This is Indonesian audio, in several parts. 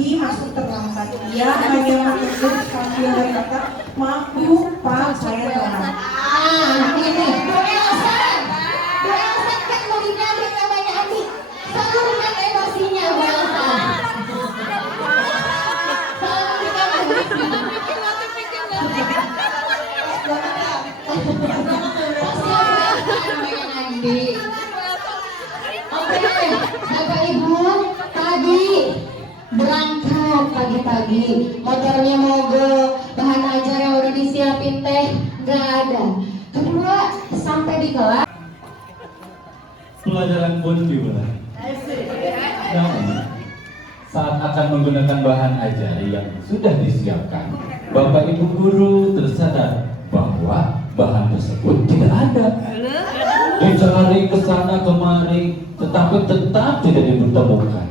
Andi masuk terlambat. Dia hanya menunggu sambil berkata, maaf Bu, Pak, saya telat. Ini Bu Elsa kan mau dinyambut namanya Andi. Salurkan emosinya Bu Elsa. Oke, Bapak Ibu, tadi berangkat pagi-pagi, motornya mogok, bahan ajar yang udah disiapin teh nggak ada. Kedua, sampai di kelas pelajaran pun dimulai. Namun, saat akan menggunakan bahan ajar yang sudah disiapkan, Bapak Ibu guru tersadar bahwa bahan tersebut tidak ada. Dicari ke sana kemari, tetapi tetap tidak ditemukan.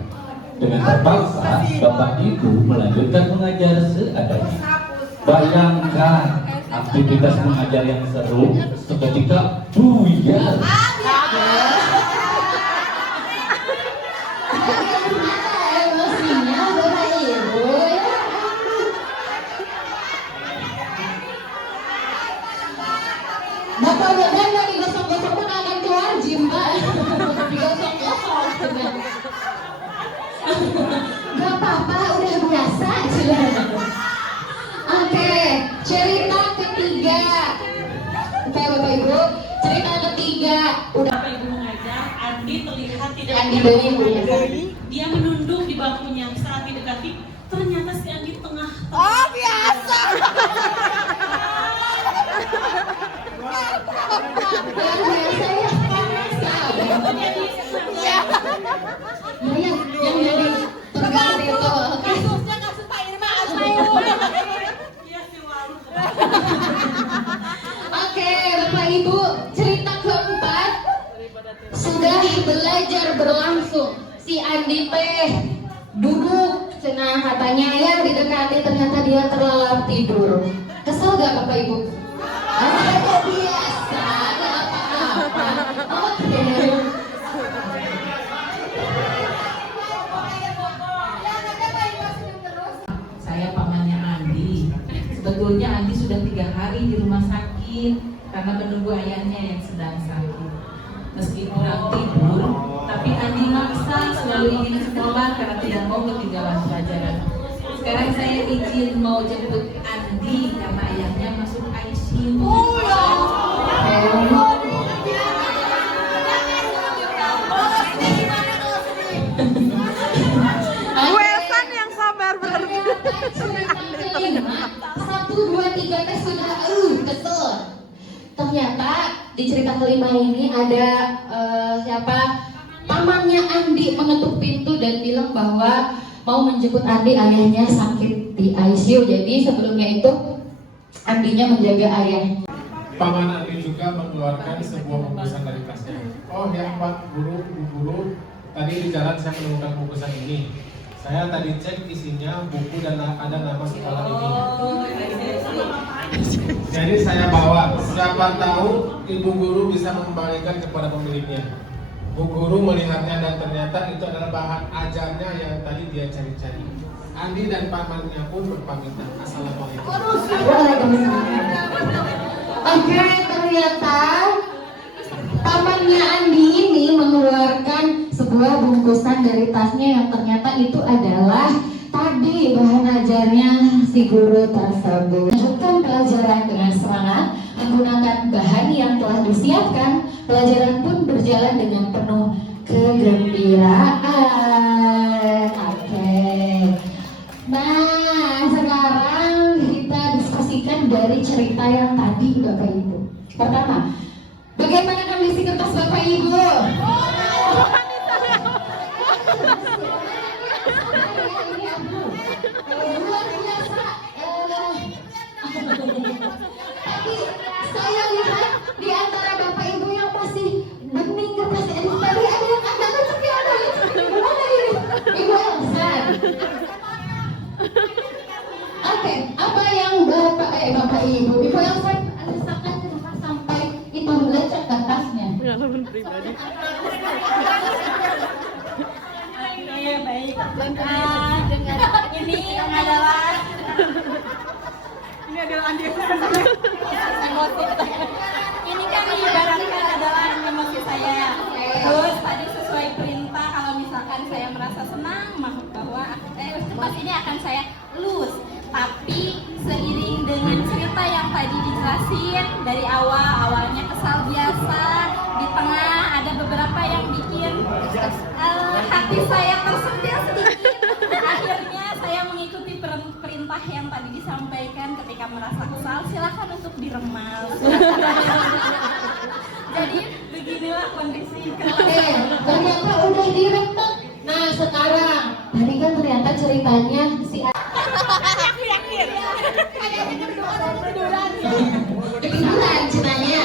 Dengan terpaksa, Bapak Ibu melanjutkan mengajar seadanya. Bayangkan aktivitas mengajar yang seru seketika buyar. emosinya Bapak Ibu. Bapak badan nggak digosok-gosok pun akan keluar jimba. Digosok-gosok. Gak apa-apa, udah biasa. Oke, cerita ketiga. Oke Bapak Ibu, cerita ketiga. Udah Bapak Ibu mengajar, Andi terlihat tidak Andi Doni, Bu. Dia menunduk di bangkunya. Saat didekati, ternyata si Andi tengah. Oh, biasa. Yang biasa ya panas yang jadi pegang itu. Kasusnya kasus Pak Irma Asmaul. Iya sih, Wal. Oke, Bapak Ibu, cerita keempat sudah belajar berlangsung. Si Andi teh duduk, cenah katanya yang didekati ternyata dia terlelap tidur. Kesel gak Bapak Ibu? Biasa, gak apa-apa. Oke. Saya pamannya Andi. Sebetulnya Andi sudah 3 hari di rumah sakit karena menunggu ayahnya yang sedang sakit. Meski kurang tidur, tapi Andi maksa selalu ingin sekolah karena tidak mau ketinggalan pelajaran. Sekarang saya izin mau jemput Andi karena ayahnya masuk ICU. Wesan yang sabar bener. Satu, dua, tiga tes sudah kesel. Ternyata di cerita kelima ini ada siapa? Pamannya Andi mengetuk pintu dan bilang bahwa mau menjemput Andi, ayahnya sakit di ICU. Jadi sebelumnya itu Andinya menjaga ayahnya. Paman Andi juga mengeluarkan sebuah bungkusan dari tasnya. Oh ya Pak Guru, Bu Guru, tadi di jalan saya menemukan bungkusan ini. Saya tadi cek isinya buku dan ada nama sekolah ini. Jadi saya bawa. Siapa tahu Ibu Guru bisa mengembalikan kepada pemiliknya. Bu Guru melihatnya dan ternyata itu adalah bahan ajarnya yang tadi dia cari-cari. Andi dan pamannya pun berpamitan. Assalamualaikum. Oke, ternyata pamannya Andi ini mengeluarkan sebuah bungkusan dari tasnya yang ternyata itu adalah tadi bahan ajarnya si guru tersebut. Lanjutkan pelajaran dengan semangat menggunakan bahan yang telah disiapkan. Pelajaran pun berjalan dengan penuh kegembiraan. Oke. Nah, sekarang kita diskusikan dari cerita yang tadi Bapak Ibu. Pertama, bagaimana kondisi kertas Bapak Ibu? Luar biasa. Tadi saya lihat di antara Bapak Ibu yang masih bening kertasnya. Tadi ada yang agak kecil, ada yang gimana ini? Ibu Elsa. Oke, apa yang Bapak Ibu Elsa rasakan kenapa sampai itu lecet kertasnya? Pengalaman pribadi. Iya, baik. Dan dengan Ini adalah emosi. Ini kan ibaratkan adalah emosi saya. Terus tadi sesuai perintah kalau misalkan saya merasa senang bahwa pas ini akan saya lus. Tapi seiring dengan cerita yang tadi dijelasin dari awalnya kesal biasa, di tengah ada beberapa yang bikin hati saya tersentil sedikit. Akhirnya saya mengikuti perintah yang tadi disampaikan. Ketika merasa kesal silakan untuk diremas. Jadi beginilah kondisi. Ternyata udah direkam. Nah sekarang, tadi kan ternyata ceritanya si ketiduran ceritanya.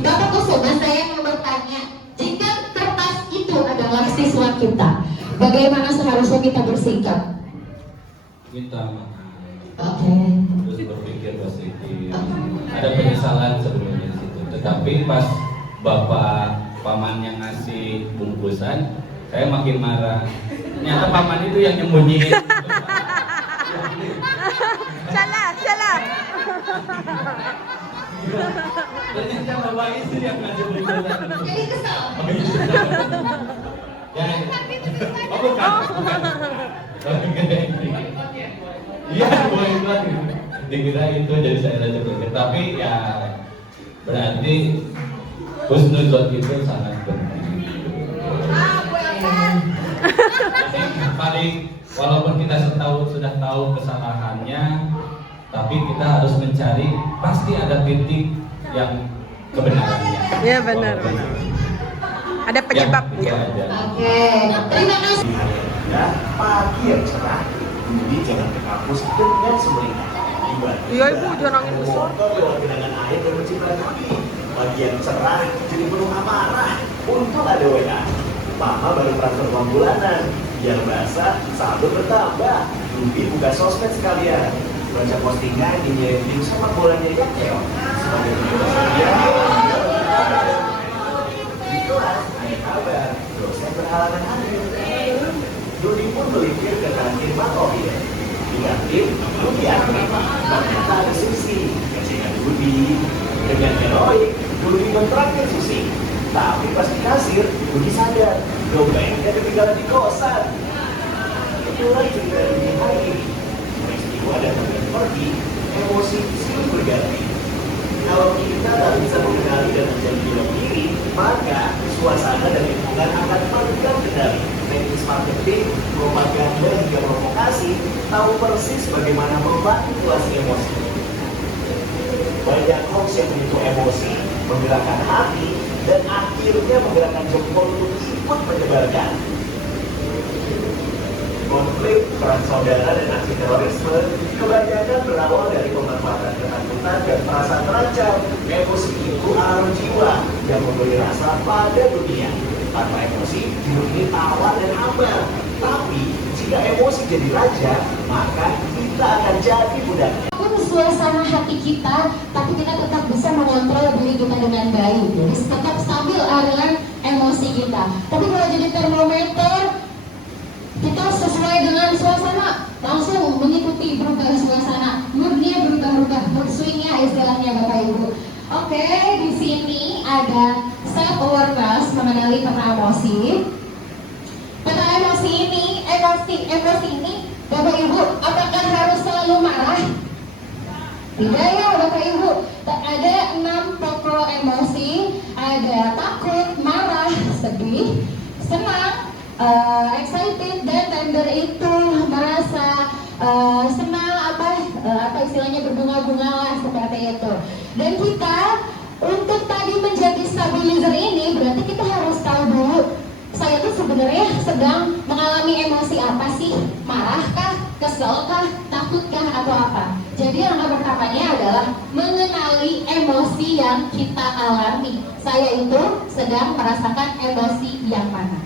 Bapak Kusuma, saya mau bertanya, jika kertas itu adalah siswa kita, bagaimana seharusnya kita bersikap? Minta maaf. Oke. Terus berpikir positif. Ada penyesalan sebenarnya di situ. Tetapi pas bapak paman yang ngasih bungkusan, saya makin marah. Ternyata paman itu yang nyembunyiin. Salah. Ternyata bapak itu yang ngasih bungkusan. Jadi kesal. Ya. Oh bukan. Iya, boleh iklan. Dikira itu jadi saya rasa berpikir. Tapi ya berarti husnuzon itu sangat penting. Jadi paling walaupun kita sudah tahu kesalahannya, tapi kita harus mencari, pasti ada titik yang kebenarannya. Iya benar. Ada penyebabnya. Oke, terima kasih. Ya, pagi yang cerah. Jadi jangan ke kampus dengan semeringkah. Iya ibu, jangan angin besar. Motor lewat genangan air dan mencipratan bumi. Pagi yang cerah jadi penuh amarah. Untung ada WA. Mama baru transfer uang bulanan. Biar basah, saldo bertambah. Ruby buka sosmed sekalian. Baca postingan di sama bolanya ya keok. Sebagai dia. Di kelas ada kabar dosen berhalangan hadir. Dudi pun melipir ke kantin Makohir. Di kantin, Dudi ternyata ada Susi. Kecingan Dudi dengan heroik, Dudi mentraktir Susi. Tapi pas di kasir, Dudi sadar dompetnya ketinggalan di kosan. Itulah cerita Dudi hari ini. Peristiwa datang dan pergi, emosi silih berganti. Kalau kita tak bisa mengenali dan menjadi belok diri, maka suasana dan lingkungan akan memegang kendali. Teknis marketing, propaganda hingga provokasi tahu persis bagaimana memanipulasi emosi. Banyak hoax yang menipu emosi, menggerakkan hati, dan akhirnya menggerakkan jempol untuk ikut menyebarkan. Konflik, perang saudara, dan aksi terorisme kebanyakan berawal dari pemanfaatan ketakutan dan perasaan terancam. Emosi itu arus jiwa yang memberi rasa pada dunia. Tanpa emosi, hidup ini tawar dan hambar. Tapi, jika emosi jadi raja, maka kita akan jadi budaknya. Pun suasana hati kita, tapi kita tetap bisa mengontrol diri kita dengan baik. Jadi tetap stabil aliran emosi kita. Tapi kalau jadi termometer, kita sesuai dengan suasana, langsung mengikuti berubah suasana, moodnya berubah-ubah, mood swingnya istilahnya Bapak Ibu. Oke, di sini ada self awareness, mengenali peta emosi. Peta emosi ini, emosi ini, Bapak Ibu, apakah harus selalu marah? Tidak ya Bapak Ibu. Ada 6 pokok emosi, ada takut, marah, sedih, senang, excited, dan tender itu merasa senang, apa istilahnya berbunga-bunga lah seperti itu. Dan kita untuk tadi menjadi stabilizer ini berarti kita harus tahu dulu saya tuh sebenarnya sedang mengalami emosi apa sih? Marahkah, keselkah, takutkah, atau apa? Jadi langkah pertamanya adalah mengenali emosi yang kita alami. Saya itu sedang merasakan emosi yang mana.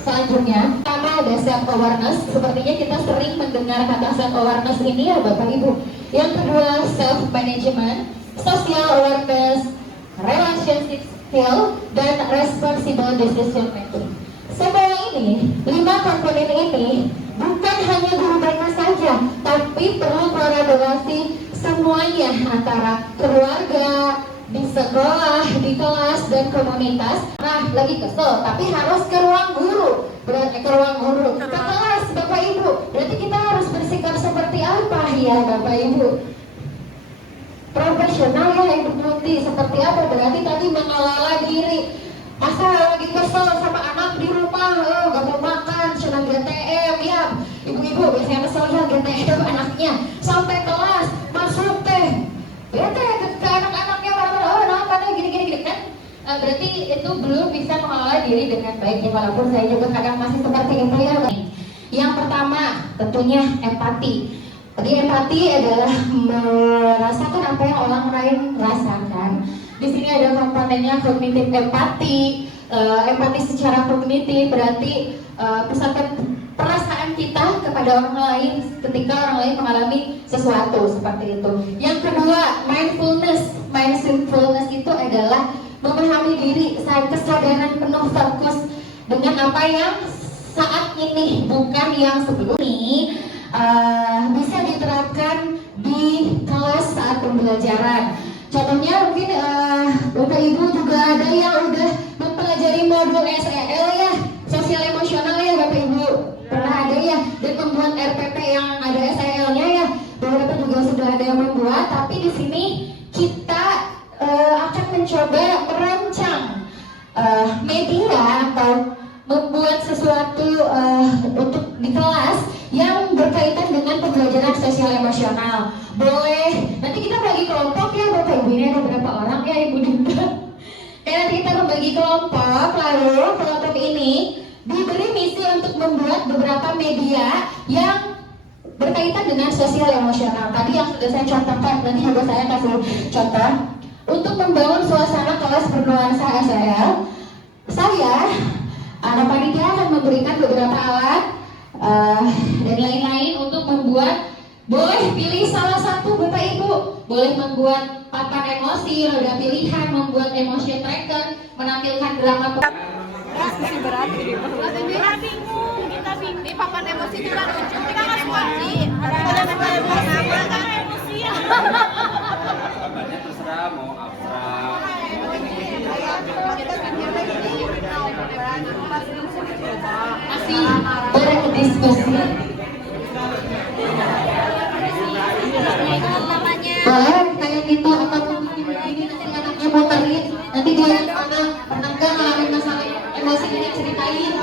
Selanjutnya, pertama ada self awareness. Sepertinya kita sering mendengar kata self awareness ini ya Bapak Ibu. Yang kedua self management, social awareness, relationship skill, dan responsible decision making. Semua ini ini, 5 komponen ini bukan hanya guru BK saja, tapi perlu kolaborasi semuanya antara keluarga, di sekolah, di kelas, dan komunitas. Nah, lagi kesel, tapi harus ke ruang guru. Berarti ke ruang guru, ke kelas, Bapak Ibu. Berarti kita harus bersikap seperti apa ya, Bapak Ibu? Profesional ya, hidup putih. Seperti apa? Berarti tadi mengelola diri. Masa lagi kesel sama anak di rumah, gak mau makan, senang GTM, ya. Ibu-ibu biasanya kesel ya GTM anaknya. Sampai kelas, masuk teh. Bete ke anak-anaknya, namanya gini-gini kan. Berarti itu belum bisa mengelola diri dengan baik ya, walaupun saya juga kadang masih seperti itu ya. Yang pertama tentunya empati. Jadi empati adalah merasakan apa yang orang lain rasakan. Di sini ada komponennya kognitif empati. Empati secara kognitif berarti pusatkan perasaan kita kepada orang lain ketika orang lain mengalami sesuatu seperti itu. Yang kedua, mindfulness. Mindfulness itu adalah memahami diri, kesadaran penuh fokus dengan apa yang saat ini, bukan yang sebelum ini. Bisa diterapkan di kelas saat pembelajaran. Contohnya mungkin Bapak Ibu juga ada yang udah mempelajari modul SEL ya, sosial emosional ya Bapak Ibu, pernah ada ya, dan membuat RPP yang ada SEL-nya ya, beberapa juga sudah ada yang membuat. Tapi di sini kita akan mencoba merancang media atau membuat sesuatu untuk di kelas yang berkaitan dengan pembelajaran sosial emosional. Boleh, nanti kita bagi kelompok ya Bapak Ibu, ini ada berapa orang ya Ibu Dinda. Nanti kita membagi kelompok, lalu kelompok ini diberi misi untuk membuat beberapa media yang berkaitan dengan sosial emosional. Tadi yang sudah saya contohkan, nanti juga saya kasih contoh. Untuk membangun suasana kelas bernuansa SEL, saya anak panitia akan memberikan beberapa alat dan lain-lain untuk membuat. Boleh pilih salah satu Bapak Ibu, boleh membuat papan emosi, roda pilihan, membuat emosi tracker, menampilkan drama. Diskusi berat ini. Kita bingung, di papan emosi juga lucu, bikin emosi. Ada emosi ya. Papannya terserah mau abstrak. Masih berdiskusi. Boleh kayak gitu atau ini nanti anaknya mau tarik, nanti dia yang pernah nggak ngalamin masalah emosi ini ceritain.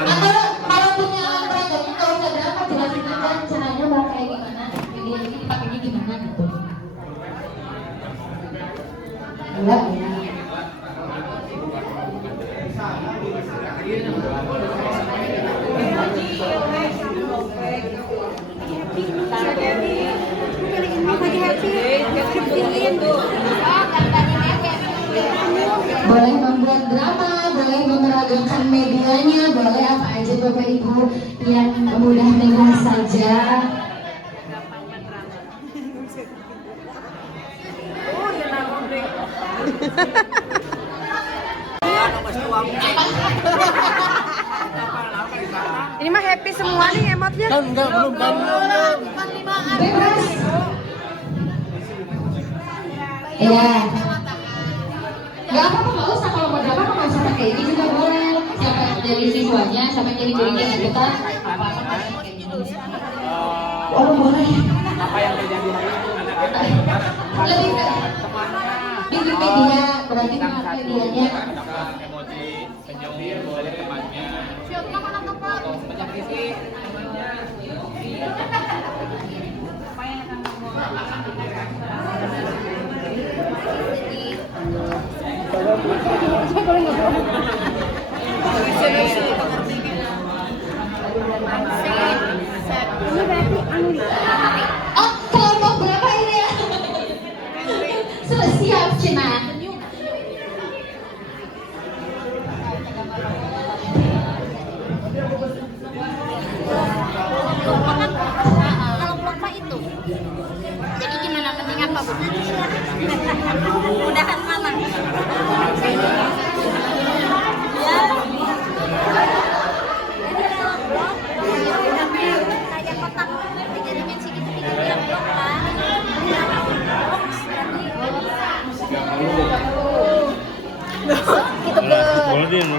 Atau kalau punya programnya nggak usah berapa, jelasin aja caranya mau kayak gimana, ini dipakainya gimana gitu. Enggak ya. Boleh membuat drama, boleh memeragakan medianya, boleh apa aja Bapak Ibu yang mudah-mudah saja. Ini mah happy semua nih emotnya. Kan enggak, belum kan. Bebas. Iya. Gak apa-apa, nggak usah. Kalau mau drama nggak usah pakai ini juga boleh. Siapa yang jadi siswanya, siapa yang jadi gurunya kita apa-apa masih kayak gitu. Oh boleh. Apa yang terjadi hari itu? Lebih ke bikin media, berarti medianya. Emoji, senyum, boleh temannya. Atau menyakiti temannya. Apa yang akan Oh, kelompok berapa ini ya? Sudah siap, Cina. Kelompok itu. Jadi gimana, penting apa Bu? Mudahan mana?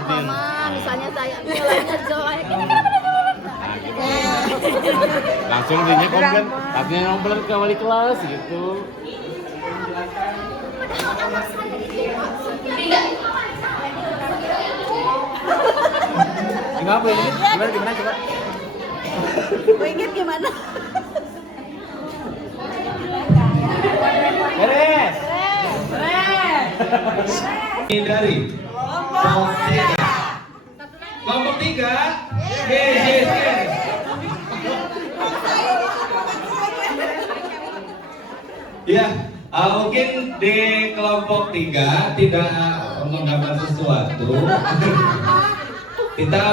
Mama, misalnya saya nilainya jelek. Langsung dinya komplain, artinya komplain ke wali kelas gitu. Enggak boleh inget, gimana coba? Mau inget gimana? Beres. Dari kelompok 3. Yes. Ya, mungkin di kelompok 3 tidak menggambar sesuatu. Kita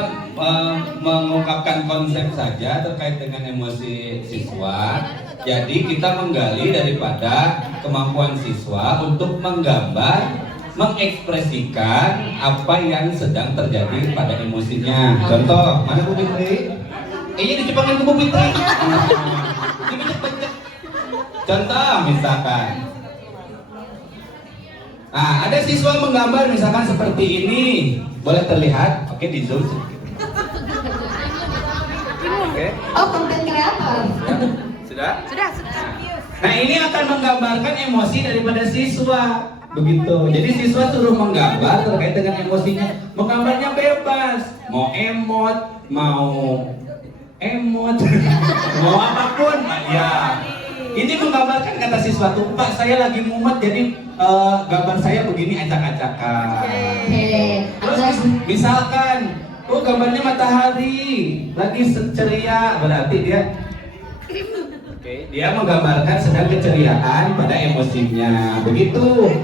mengungkapkan konsep saja terkait dengan emosi siswa. Jadi kita menggali daripada kemampuan siswa untuk menggambar, mengekspresikan apa yang sedang terjadi pada emosinya. Contoh, mana Bu Fitri? Ini dicepangin ke Bu Fitri. Contoh misalkan, nah ada siswa menggambar misalkan seperti ini, boleh terlihat? Oke, di zoom. Oke. Oh, konten kreator. Sudah? Nah ini akan menggambarkan emosi daripada siswa. Begitu. Jadi siswa suruh menggambar terkait dengan emosinya. Menggambarnya bebas. Mau emot, mau apapun. Ya. Ini menggambarkan kata siswa tuh, Pak saya lagi mumet jadi gambar saya begini acak-acakan. Terus misalkan, oh gambarnya matahari lagi ceria, berarti dia menggambarkan sedang keceriaan pada emosinya, begitu.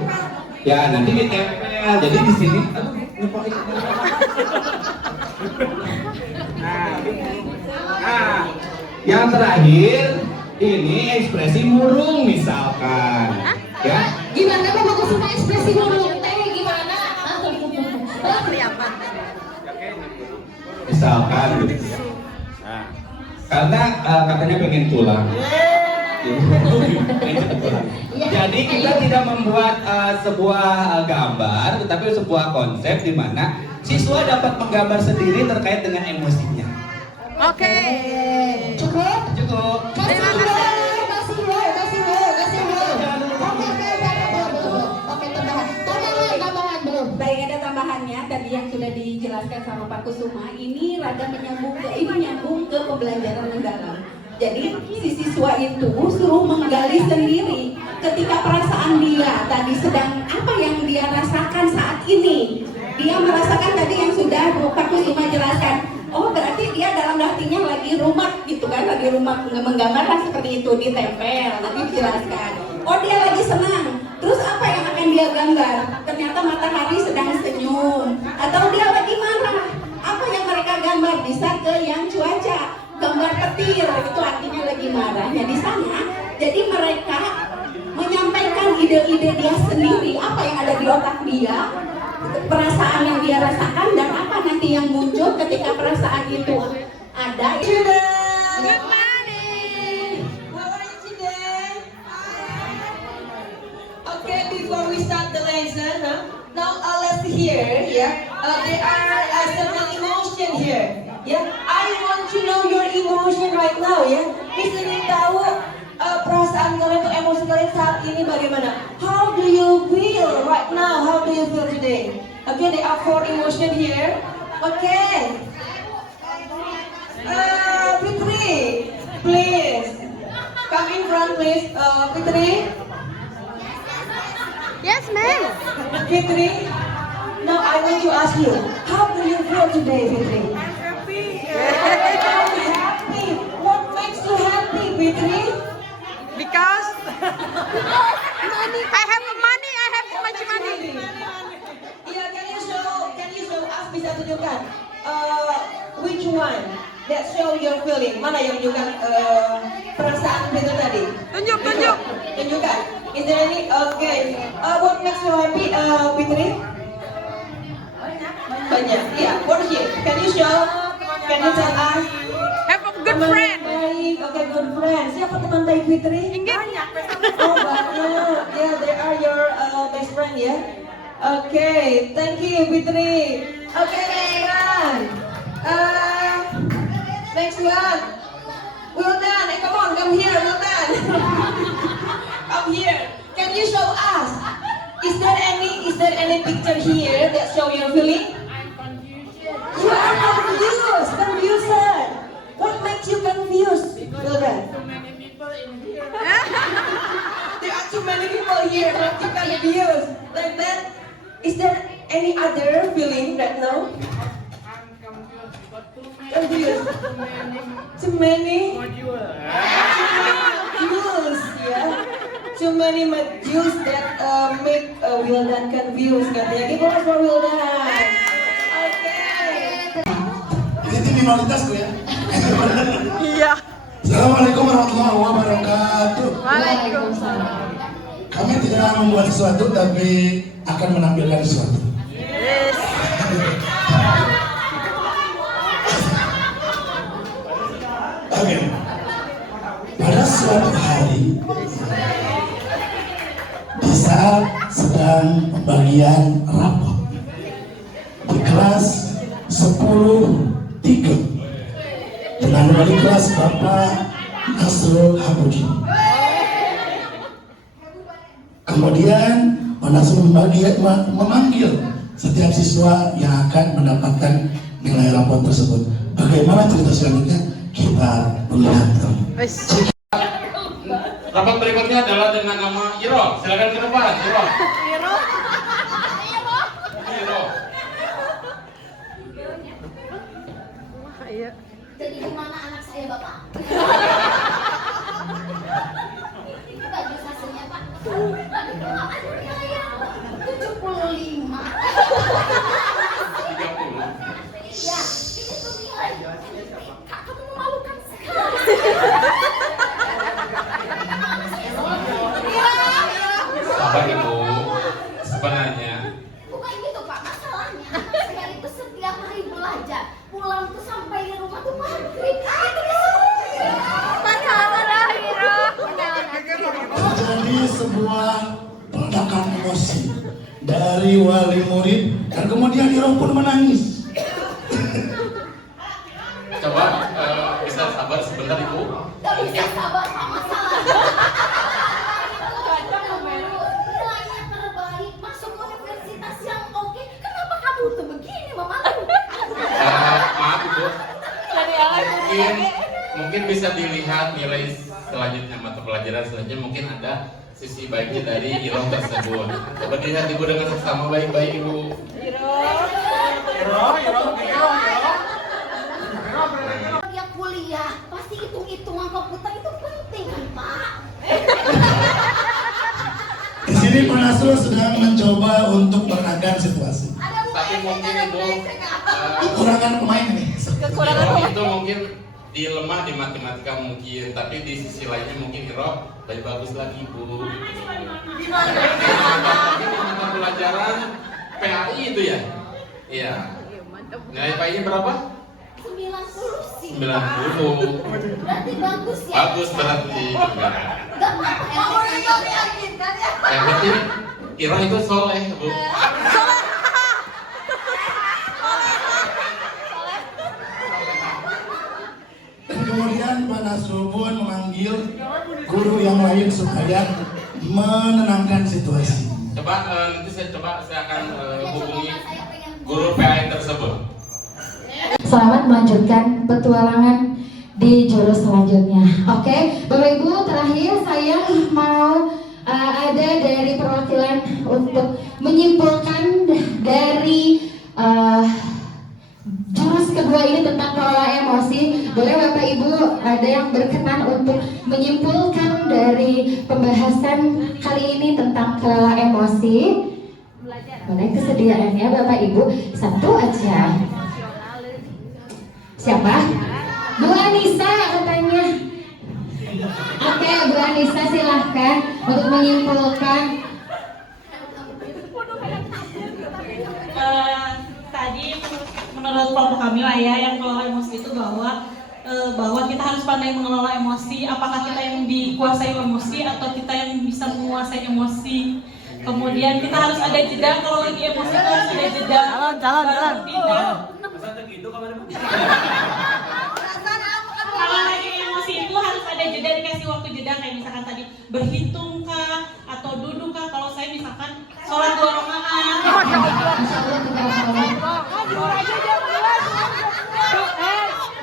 Ya nanti ditempel, jadi di sini. Nah, yang terakhir ini ekspresi murung misalkan, ya. Gimana Bapak Kusuma ekspresi murung teh gimana? Misalkan gitu. Nah, karena katanya pengen pulang. Jadi kita tidak membuat sebuah gambar, tetapi sebuah konsep di mana siswa dapat menggambar sendiri terkait dengan emosinya. Oke. Cukup? Cukup. Kasih tambahan belum? Baik, ada tambahannya tadi yang sudah dijelaskan sama Pak Kusuma. Ini rada menyambung ke pembelajaran mendalam. Jadi si siswa itu suruh menggali sendiri ketika perasaan dia tadi sedang apa yang dia rasakan saat ini. Dia merasakan tadi yang sudah Pak Kusuma jelaskan. Oh berarti dia dalam hatinya lagi rumat gitu kan, lagi rumat menggambarkan seperti itu, ditempel, nanti dijelaskan. Oh dia lagi senang, terus apa yang akan dia gambar? Ternyata matahari sedang senyum, atau dia lagi marah. Apa yang mereka gambar? Bisa ke yang cuaca, gambar petir, itu artinya lagi marahnya di sana. Jadi mereka menyampaikan ide-ide dia sendiri, apa yang ada di otak dia, perasaan yang dia rasakan, dan apa nanti yang muncul ketika perasaan itu ada. Good morning. How are you today? Okay, before we start the lesson, now let's hear. There are several emotion here. I want to know your emotion right now. Bisa tahu perasaan kalian atau emosi kalian saat ini bagaimana? How do you feel right now? How do you feel today? Okay, there are 4 emotion here. Okay. Fitri, please come in front, please. Fitri. Yes, ma'am. Fitri. Now I want to ask you, how do you feel today, Fitri? I'm happy. What makes you happy, Fitri? Because I have money, I have so much money. Yeah, can you show us, bisa tunjukkan which one that show your feeling? Mana yang menunjukkan perasaan Fitri tadi? Tunjukkan. Is there any? Okay. What makes you happy, Fitri? Banyak. Yeah. What is it? Can you show? Can you tell us? Have a good friend. Baik. Okay, good friend. Siapa teman baik Fitri? Banyak. Oh banyak. Yeah, they are your best friend ya. Okay, thank you Fitri. Okay, next one. Well done. Hey, come on, come here. Well done. Come here. Can you show us? Is there any picture here that show your feeling? You are confused. Confusion. What makes you confused? Well done. There are too many people here. Not too confused. Like that. Is there any other feeling right now? Confused. Too many modules, yeah. Too many modules that make Wildan confused. Katanya, give us for Wildan. Okay. Ini minoritasku ya. Iya. Assalamualaikum warahmatullahi wabarakatuh. Waalaikumsalam. Kami tidak membuat sesuatu tapi akan menampilkan sesuatu. Yes. Oke. Pada suatu hari di saat sedang pembagian rapot di kelas 10-3 dengan wali kelas Bapak Nasrul Habudi. Kemudian Pak Nasrul memanggil setiap siswa yang akan mendapatkan nilai rapot tersebut. Bagaimana cerita selanjutnya? Kita melihat. Rapat berikutnya adalah dengan nama Iro. Silakan ke depan, Iro. Jadi gimana anak saya, Bapak? Itu bagus hasilnya, Pak. Aduh, ya, 75. 30. Ya, ini tuh nilai. Kak, kamu memalukan sekali. Sabar Ibu. Sebenarnya Bukan gitu, Pak. Masalahnya anak saya itu setiap hari belajar. Pulang tuh sampai di rumah tuh maghrib. Terjadi sebuah peledakan emosi dari wali murid dan kemudian Iro pun menangis. coba bisa sabar sebentar Ibu. Gak bisa sabar, Pak. Masalahnya nilainya terbaik, masuk universitas yang oke. Kenapa kamu tuh begini, Mama? Maaf Ibu. Mungkin bisa dilihat nilai selanjutnya, mata pelajaran selanjutnya mungkin ada sisi baiknya dari Iro tersebut. Coba dilihat Ibu dengan seksama baik-baik Ibu. Dia kuliah, pasti hitung-hitungan komputer itu penting kan, Pak? Di sini Pak Nasrul sedang mencoba untuk menenangkan situasi. Tapi mungkin Ibu Kekurangan pemain ini. Iro itu mungkin di lemah di matematika mungkin, tapi di sisi lainnya mungkin Iro lebih bagus lagi Ibu. Di mata pelajaran PAI itu ya? Iya. Nilai PAI-nya berapa? 90 sih. 90. Berarti bagus ya? Bagus berarti. Gak apa-apa, yang meyakinkan ya. Yang penting Iro itu soleh Bu. Dan kemudian Pak Nasrul pun memanggil guru yang lain supaya menenangkan situasi. Coba nanti saya akan hubungi guru PAI tersebut. Selamat melanjutkan petualangan di jurus selanjutnya. Oke, Bapak Ibu, terakhir saya mau ada dari perwakilan untuk menyimpulkan dari jurus kedua ini tentang kelola emosi. Boleh Bapak Ibu ada yang berkenan untuk menyimpulkan dari pembahasan kali ini tentang kelola emosi? Boleh, kesediaannya Bapak Ibu satu aja. Siapa? Bu Anissa katanya. Oke, Bu Anissa silahkan untuk menyimpulkan. Tadi menurut kelompok kami lah ya, yang kelola emosi itu bahwa kita harus pandai mengelola emosi. Apakah kita yang dikuasai emosi atau kita yang bisa menguasai emosi? Kemudian kita harus ada jeda, kalau lagi emosi itu harus ada jeda. Jalan. Kalau lagi emosi itu harus ada jeda, dikasih waktu jeda, kayak misalkan tadi berhitung kah atau duduk kah. Kalau saya misalkan sholat 2 rakaat.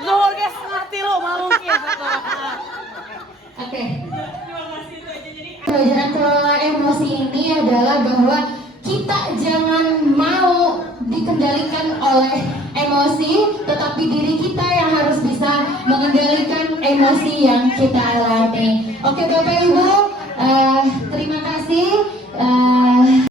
Zuhur guys, mati lo malu Oke. Terima kasih itu aja. Jadi Pelajaran kelola emosi ini adalah bahwa kita jangan mau dikendalikan oleh emosi, tetapi diri kita yang harus bisa mengendalikan emosi yang kita alami. Oke Bapak Ibu, terima kasih.